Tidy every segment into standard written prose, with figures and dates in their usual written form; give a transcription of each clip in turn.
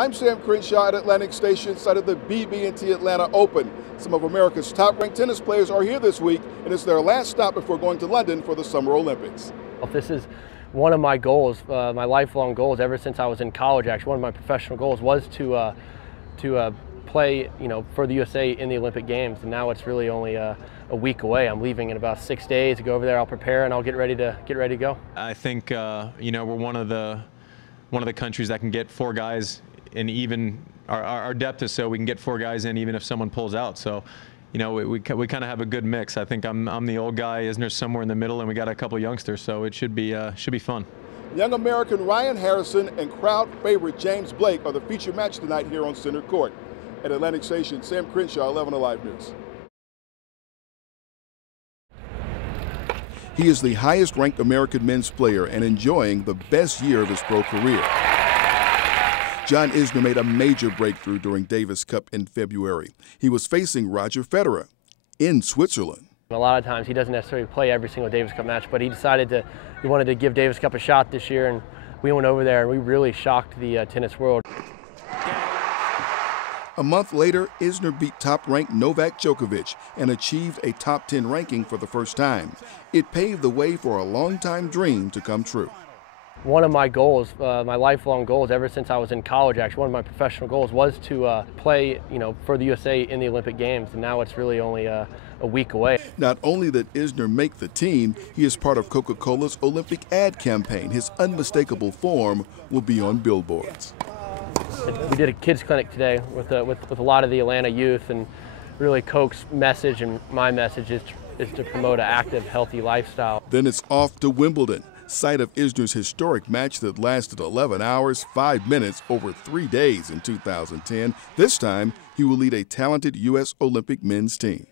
I'm Sam Crenshaw at Atlantic Station, site of the BB&T Atlanta Open. Some of America's top-ranked tennis players are here this week, and it's their last stop before going to London for the Summer Olympics. This is one of my goals, my lifelong goals ever since I was in college. Actually, one of my professional goals was to play, for the USA in the Olympic Games, and now it's really only a week away. I'm leaving in about 6 days to go over there. I'll prepare and I'll get ready to go. I think we're one of the countries that can get 4 guys, and even our depth is so we can get 4 guys in even if someone pulls out. So, we kind of have a good mix. I think I'm the old guy, Isner's somewhere in the middle, and we got a couple youngsters, so it should be fun. Young American Ryan Harrison and crowd favorite James Blake are the feature match tonight here on Center Court. At Atlantic Station, Sam Crenshaw, 11 Alive News. He is the highest ranked American men's player and enjoying the best year of his pro career. John Isner made a major breakthrough during Davis Cup in February. He was facing Roger Federer in Switzerland. A lot of times he doesn't necessarily play every single Davis Cup match, but he wanted to give Davis Cup a shot this year, and we went over there and we really shocked the tennis world. A month later, Isner beat top-ranked Novak Djokovic and achieved a top 10 ranking for the first time. It paved the way for a long-time dream to come true. One of my goals, my lifelong goals ever since I was in college, actually, one of my professional goals was to play, for the USA in the Olympic Games, and now it's really only a week away. Not only did Isner make the team, he is part of Coca-Cola's Olympic ad campaign. His unmistakable form will be on billboards. We did a kids clinic today with a lot of the Atlanta youth, and really Coke's message and my message is to promote an active, healthy lifestyle. Then it's off to Wimbledon, site of Isner's historic match that lasted 11 hours, 5 minutes over 3 days in 2010. This time, he will lead a talented U.S. Olympic men's team.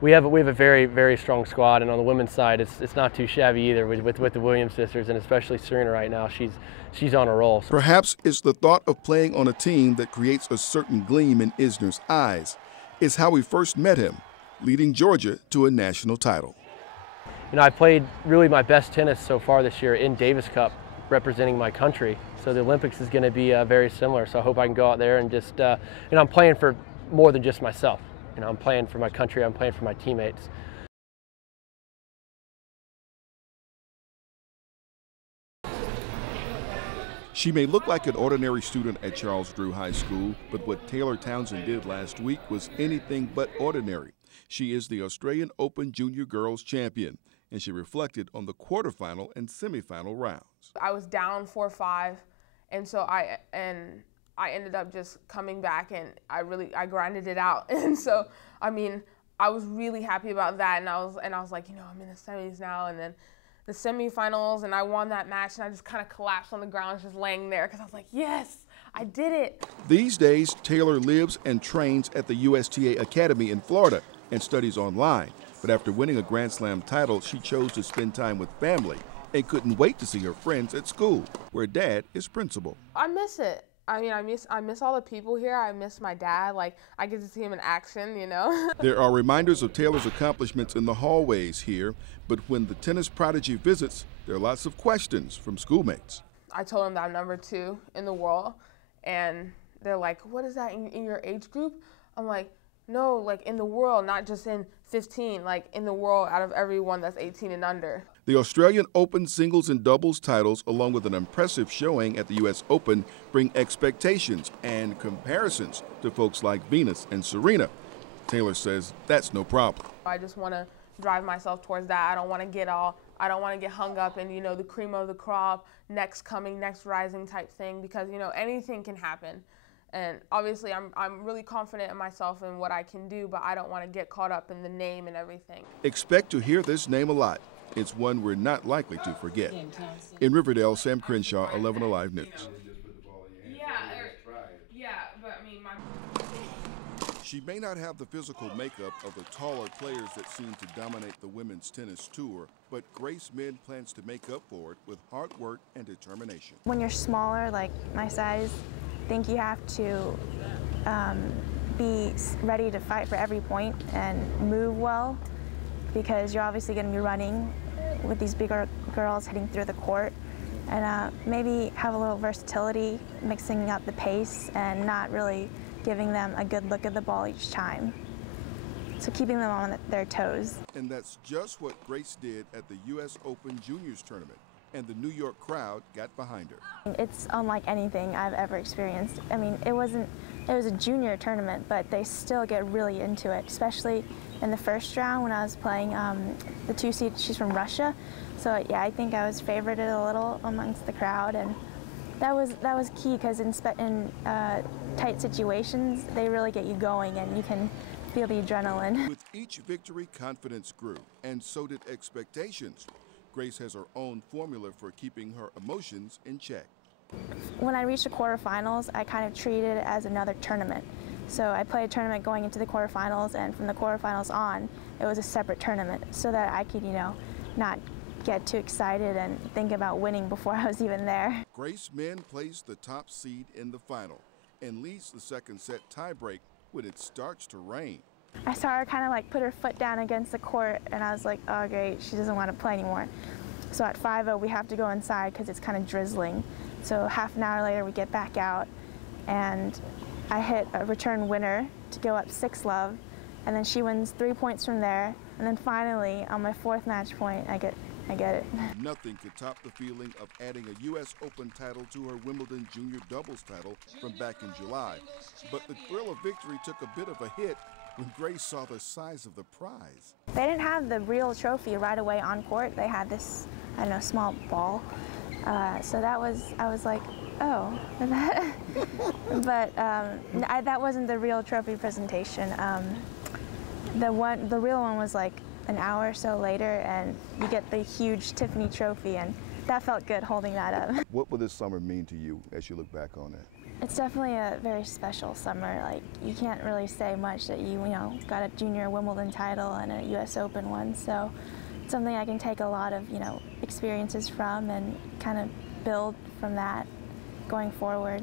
We have a very, very strong squad, and on the women's side, it's not too shabby either with the Williams sisters, and especially Serena right now. She's on a roll. Perhaps it's the thought of playing on a team that creates a certain gleam in Isner's eyes. It's how we first met him, leading Georgia to a national title. I played really my best tennis so far this year in Davis Cup, representing my country. So the Olympics is going to be very similar. So I hope I can go out there and just, I'm playing for more than just myself. I'm playing for my country, I'm playing for my teammates. She may look like an ordinary student at Charles Drew High School, but what Taylor Townsend did last week was anything but ordinary. She is the Australian Open Junior Girls Champion, and she reflected on the quarterfinal and semifinal rounds. I was down 4-5, and so I ended up just coming back, and I grinded it out. And so, I was really happy about that, and I was like, I'm in the semis now, and then the semifinals, and I won that match, and I just kind of collapsed on the ground, just laying there, because I was like, yes, I did it. These days, Taylor lives and trains at the USTA Academy in Florida and studies online. But after winning a Grand Slam title, she chose to spend time with family and couldn't wait to see her friends at school, where Dad is principal. I miss it. I miss all the people here. I miss my dad. Like, I get to see him in action, There are reminders of Taylor's accomplishments in the hallways here, but when the tennis prodigy visits, there are lots of questions from schoolmates. I told them that I'm number 2 in the world, and they're like, what is that in your age group? I'm like, no, like in the world, not just in 15, like in the world out of everyone that's 18 and under. The Australian Open singles and doubles titles, along with an impressive showing at the U.S. Open, bring expectations and comparisons to folks like Venus and Serena. Taylor says that's no problem. I just want to drive myself towards that. I don't want to get hung up in, the cream of the crop, next rising type thing, because, anything can happen. And obviously, I'm really confident in myself and what I can do, but I don't want to get caught up in the name and everything. Expect to hear this name a lot. It's one we're not likely to forget. In Riverdale, Sam Crenshaw, 11 Alive News. She may not have the physical makeup of the taller players that seem to dominate the women's tennis tour, but Grace Min plans to make up for it with hard work and determination. When you're smaller, like my size, I think you have to be ready to fight for every point and move well, because you're obviously going to be running with these bigger girls heading through the court. and maybe have a little versatility, mixing up the pace and not really giving them a good look at the ball each time. So keeping them on their toes. And that's just what Grace did at the U.S. Open Juniors tournament, and the New York crowd got behind her. It's unlike anything I've ever experienced. I mean, it was a junior tournament, but they still get really into it, especially in the first round when I was playing the 2 seed. She's from Russia, so yeah, I think I was favorited a little amongst the crowd, and that was key because in tight situations, they really get you going, and you can feel the adrenaline. With each victory, confidence grew, and so did expectations. Grace has her own formula for keeping her emotions in check. When I reached the quarterfinals, I kind of treated it as another tournament. So I played a tournament going into the quarterfinals, and from the quarterfinals on, it was a separate tournament so that I could, not get too excited and think about winning before I was even there. Grace Min plays the top seed in the final and leads the second set tiebreak when it starts to rain. I saw her kind of like put her foot down against the court, and I was like, oh great, she doesn't want to play anymore. So at 5-0, we have to go inside because it's kind of drizzling. So half an hour later, we get back out, and I hit a return winner to go up 6-love, and then she wins 3 points from there, and then finally, on my 4th match point, I get it. Nothing could top the feeling of adding a U.S. Open title to her Wimbledon junior doubles title from back in July. But the thrill of victory took a bit of a hit when Grace saw the size of the prize. They didn't have the real trophy right away on court. They had this, I don't know, small ball. So I was like, oh. But that wasn't the real trophy presentation. The real one was like an hour or so later, and you get the huge Tiffany trophy, and that felt good holding that up. What will this summer mean to you as you look back on it? It's definitely a very special summer. Like, you can't really say much that you got a junior Wimbledon title and a U.S. Open one, so it's something I can take a lot of experiences from and kind of build from that going forward.